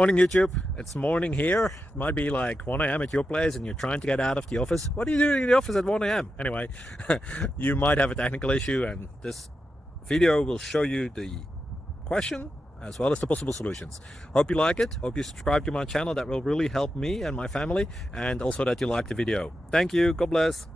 Morning YouTube, it's morning here. It might be like 1 a.m. at your place and you're trying to get out of the office. What are you doing in the office at 1 a.m? Anyway, you might have a technical issue and this video will show you the question as well as the possible solutions. Hope you like it, hope you subscribe to my channel. That will really help me and my family, and also that you like the video. Thank you, God bless.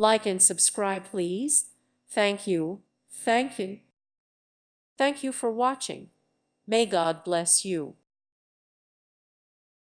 Like and subscribe, please. Thank you. Thank you. Thank you for watching. May God bless you.